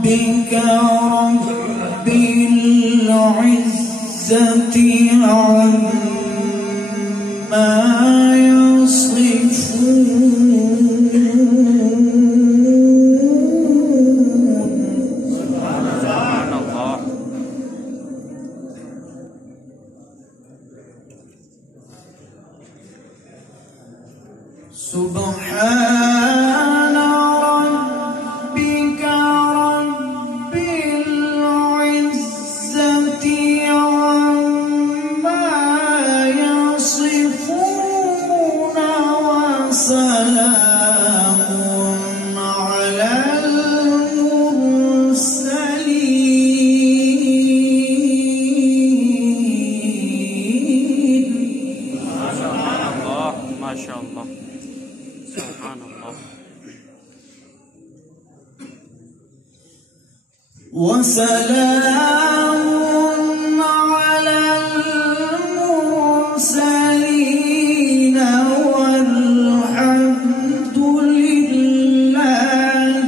ربك رب العزة عما يصفون. سبحان الله. سبحان ربك رب العزة عما يصفون وسلام على المرسلين. سبحان الله. ما شاء الله. سبحان الله. وسلام على المرسلين والحمد لله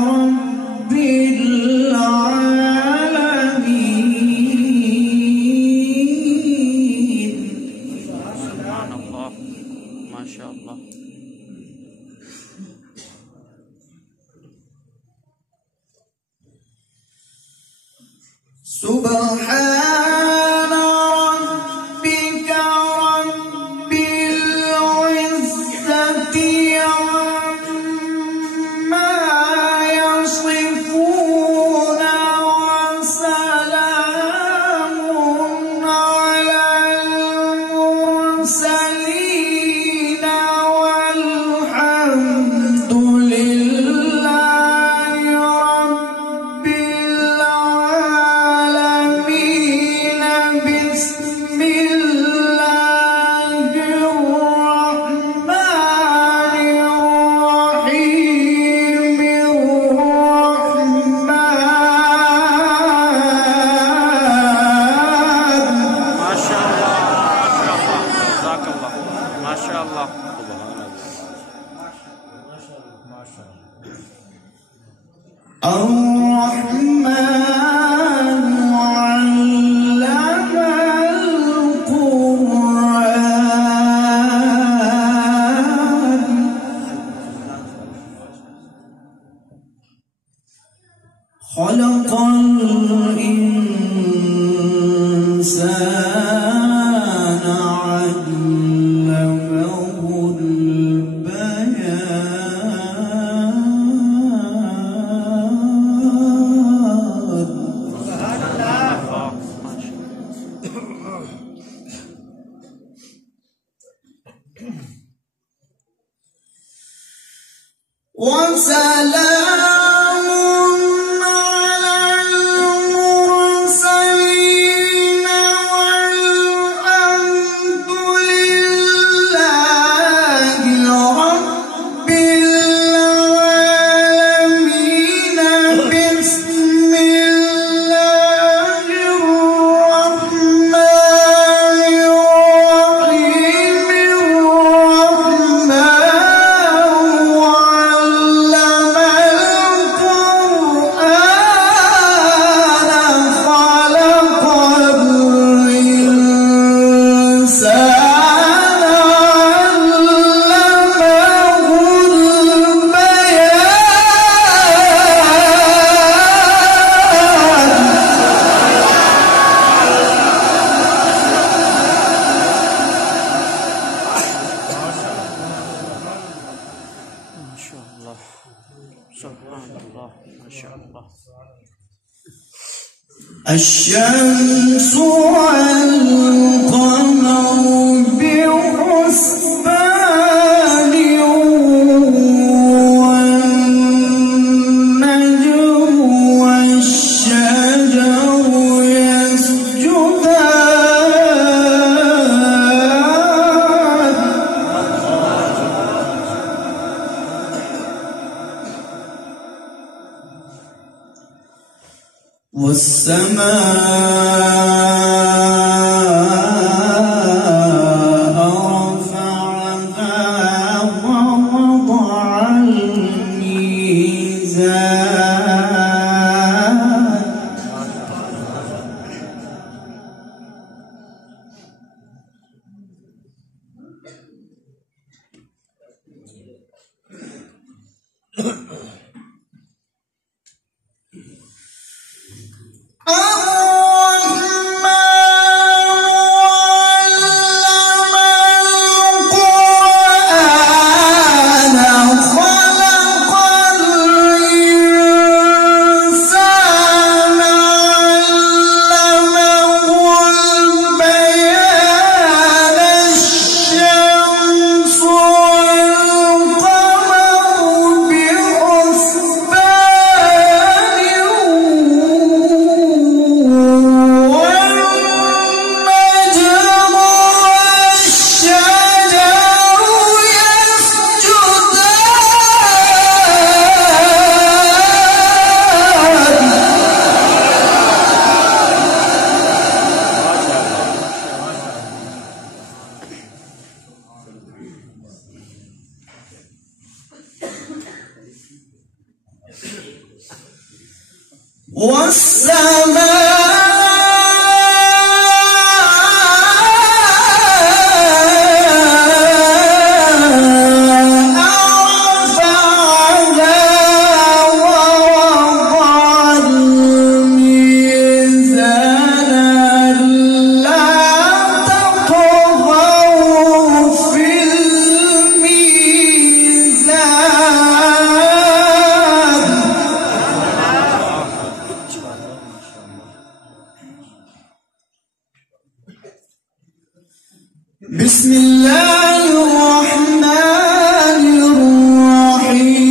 رب العالمين. سبحان الله. ما شاء الله. سبحان ربك رب العزة عما يصفون وسلام على المرسلين والحمد لله رب العالمين. بسم الله الرحمن الرحيم. الرحمن. ما شاء الله. ما شاء الله. جزاك الله. ما شاء الله. الرحمن علم القرآن. خلق الإنسان علمه وسلام على المرسلين والحمد لله رب العالمين. بسم الله الرحمن الرحيم. الرحمن سبحان الله. ما شاء الله. الشمس والقمر بحسبان والنجم والشجر يسجدان. والسماء رفعها ووضع الميزان. بسم الله الرحمن الرحيم.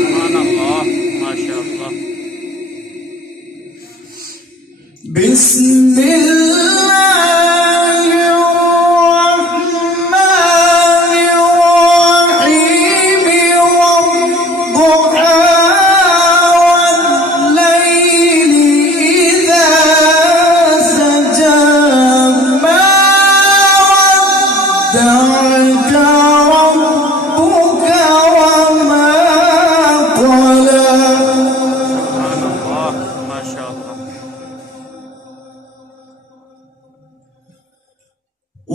سبحان الله ما شاء الله. بسم الله الرحمن الرحيم. والضحى والليل إذا سجى ما ودعك ربك وما قلى. سبحان الله ما شاء الله.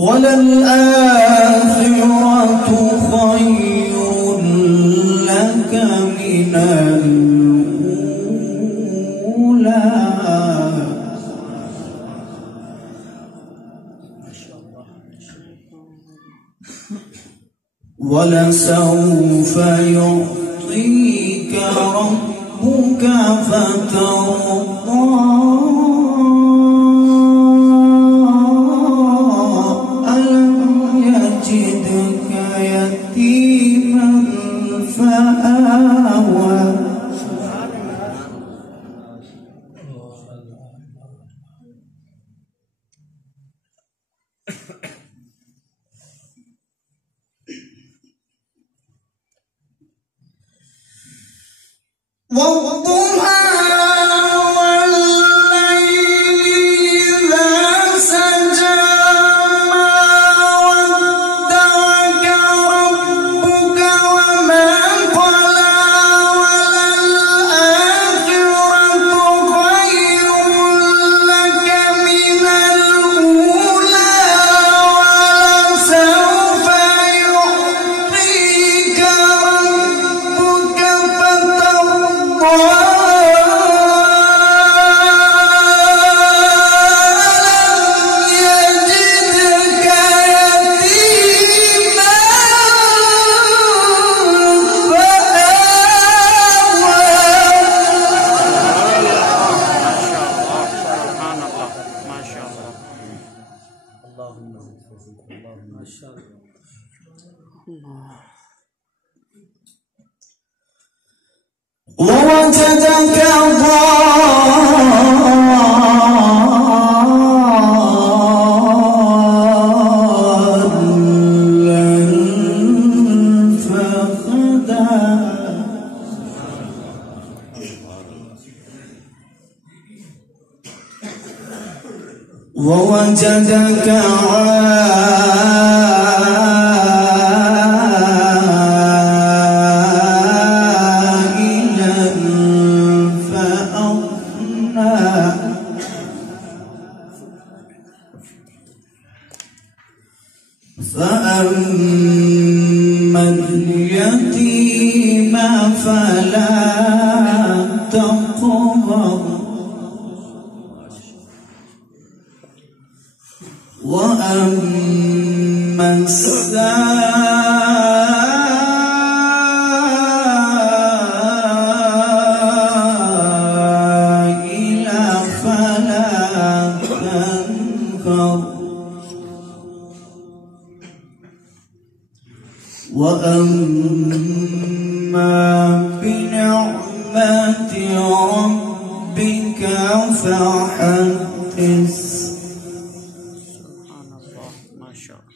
وللآخرة خير لك من الأولى ولسوف يعطيك ربك فترضى. يجدك يتيما فآوى. والضحى ووجدك ضالا فهدى. ووجدك فأما اليتيم فلا تقهر وأما السائل فلا تنهر وأما بنعمة ربك فحدث. سبحان الله ما شاء الله.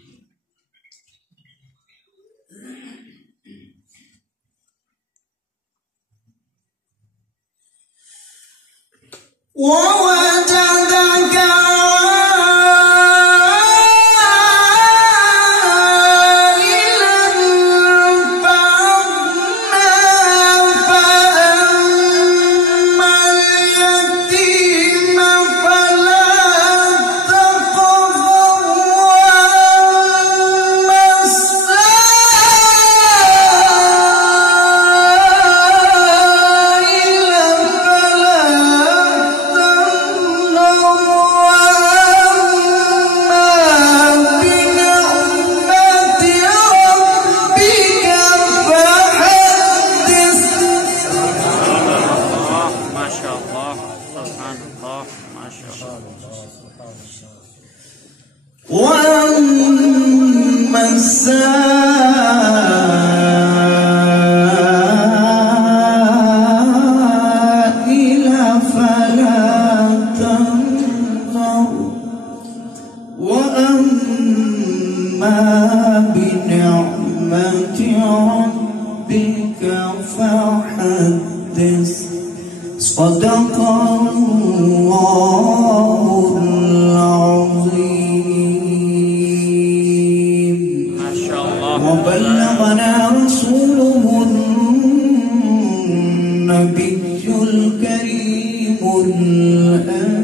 ووجدك عائلا صدق الله العظيم. ما شاء الله. وبلغنا رسوله النبي الكريم الأمين.